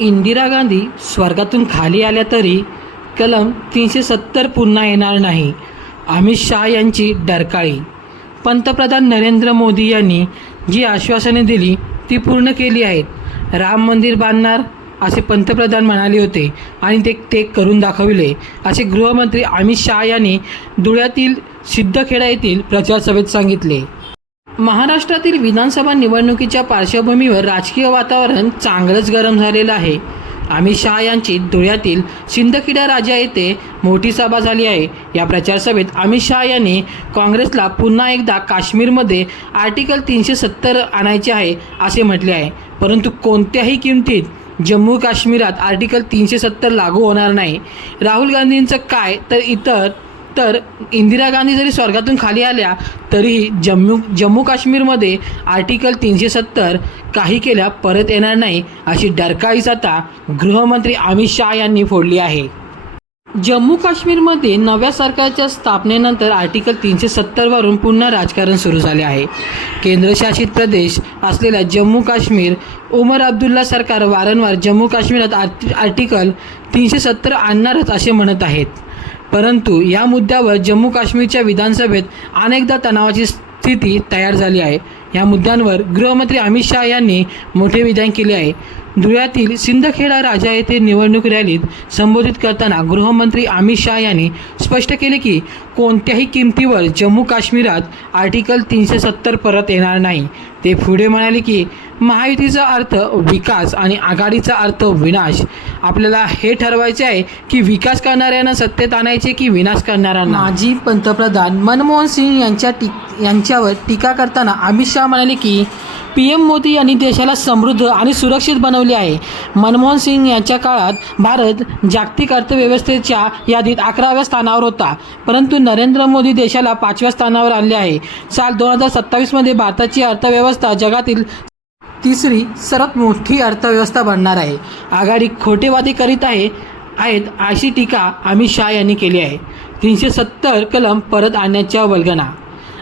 इंदिरा गांधी स्वर्गातून खाली आल्या तरी कलम तीनशे सत्तर पुन्हा येणार नाही. अमित शहा यांची डरकाळी. पंतप्रधान नरेंद्र मोदी यांनी जी आश्वासने दिली ती पूर्ण केली आहेत. राम मंदिर बांधणार असे पंतप्रधान म्हणाले होते आणि ते ते करून दाखविले. असे गृहमंत्री अमित शहा यांनी धुळ्यातील सिद्धखेडा येथील प्रचारसभेत सांगितले. महाराष्ट्रातील विधानसभा निवडणुकीच्या पार्श्वभूमीवर राजकीय वातावरण चांगलंच गरम झालेलं आहे. अमित शहा यांची धुळ्यातील सिंदखेडा राजा येथे मोठी सभा झाली आहे. या प्रचारसभेत अमित शहा यांनी काँग्रेसला पुन्हा एकदा काश्मीरमध्ये आर्टिकल तीनशे सत्तर आणायचे आहे असे म्हटले आहे. परंतु कोणत्याही किमतीत जम्मू काश्मीरात आर्टिकल तीनशे सत्तर लागू होणार नाही. राहुल गांधींचं काय तर इतर तर इंदिरा गांधी जरी स्वर्गातून खाली आल्या तरीही जम्मू जम्मू काश्मीरमध्ये आर्टिकल तीनशे सत्तर काही केल्या परत येणार नाही अशी डरकाळीच आता गृहमंत्री अमित शहा यांनी फोडली आहे. जम्मू काश्मीरमध्ये नव्या सरकारच्या स्थापनेनंतर आर्टिकल तीनशे सत्तरवरून पुन्हा राजकारण सुरू झाले आहे. केंद्रशासित प्रदेश असलेल्या जम्मू काश्मीर उमर अब्दुल्ला सरकार वारंवार जम्मू काश्मीरात आर्ट आर्टिकल तीनशे सत्तर आणणारच असे म्हणत आहेत. परंतु या मुद्द्यावर जम्मू काश्मीरच्या विधानसभेत अनेकदा तणावाची स्थिती तयार झाली आहे. या मुद्द्यांवर गृहमंत्री अमित शहा यांनी मोठे विधान केले आहे. धुळ्यातील सिंदखेडा राजा येथे निवडणूक रॅलीत संबोधित करताना गृहमंत्री अमित शहा यांनी स्पष्ट केले की कोणत्याही किमतीवर जम्मू काश्मीरात आर्टिकल तीनशे सत्तर परत येणार नाही. ते पुढे म्हणाले की महायुतीचा अर्थ विकास आणि आघाडीचा अर्थ विनाश. आपल्याला हे ठरवायचे आहे की विकास करणाऱ्यांना सत्तेत आणायचे की विनाश करणाऱ्यांना? माजी पंतप्रधान मनमोहन सिंग यांच्या टी यांच्यावर टीका करताना अमित शहा म्हणाले की पी एम मोदी यांनी देशाला समृद्ध आणि सुरक्षित बनवले आहे. मनमोहन सिंग यांच्या काळात भारत जागतिक अर्थव्यवस्थेच्या यादीत अकराव्या स्थानावर होता. परंतु नरेंद्र मोदी देशाला पाचव्या स्थानावर आणले आहे. साल दोन हजार सत्तावीसमध्ये भारताची अर्थव्यवस्था जगातील तिसरी सर्वात मोठी अर्थव्यवस्था बनणार आहे. आघाडी खोटेवादी करीत आहे आहेत अशी टीका अमित शाह यांनी केली आहे. तीनशे सत्तर कलम परत आणण्याच्या वल्गना.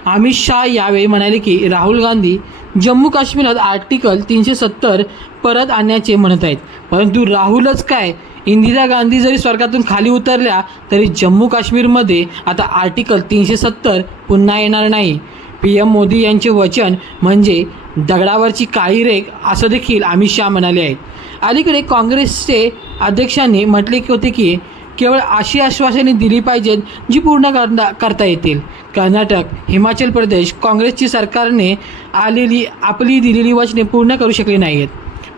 अमित शहा यावेळी म्हणाले की राहुल गांधी जम्मू काश्मीरात आर्टिकल तीनशे सत्तर परत आणण्याचे म्हणत आहेत. परंतु राहुलच काय? इंदिरा गांधी जरी स्वर्गातून खाली उतरल्या तरी जम्मू काश्मीरमध्ये आता आर्टिकल तीनशे सत्तर पुन्हा येणार नाही. पी एम मोदी यांचे वचन म्हणजे दगडावरची काळी रेख असं देखील अमित शहा म्हणाले आहेत. अलीकडे काँग्रेसचे अध्यक्षांनी म्हटले होते की केवळ अशी आश्वासने दिली पाहिजेत जी पूर्ण करता करता येतील. कर्नाटक हिमाचल प्रदेश काँग्रेसची सरकारने आलेली आपली दिलेली वचने पूर्ण करू शकली नाही आहेत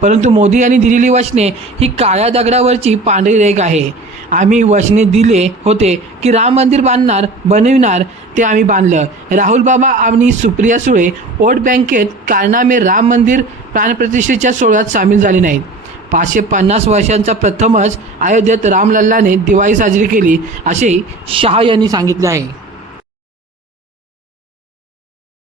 परंतु मोदी यांनी दिलेली वचने ही काळ्या दगडावरची पांढरी रेख आहे. आम्ही वचने दिले होते की राम मंदिर बांधणार बनविणार ते आम्ही बांधलं. राहुल बाबा आणि सुप्रिया सुळे वोट बँकेत कारणामे राम मंदिर प्राणप्रतिष्ठेच्या सोहळ्यात सामील झाले नाहीत. पाचशे पन्नास वर्षांचा प्रथमच अयोध्येत रामलल्लाने दिवाळी साजरी केली असे शहा यांनी सांगितले आहे.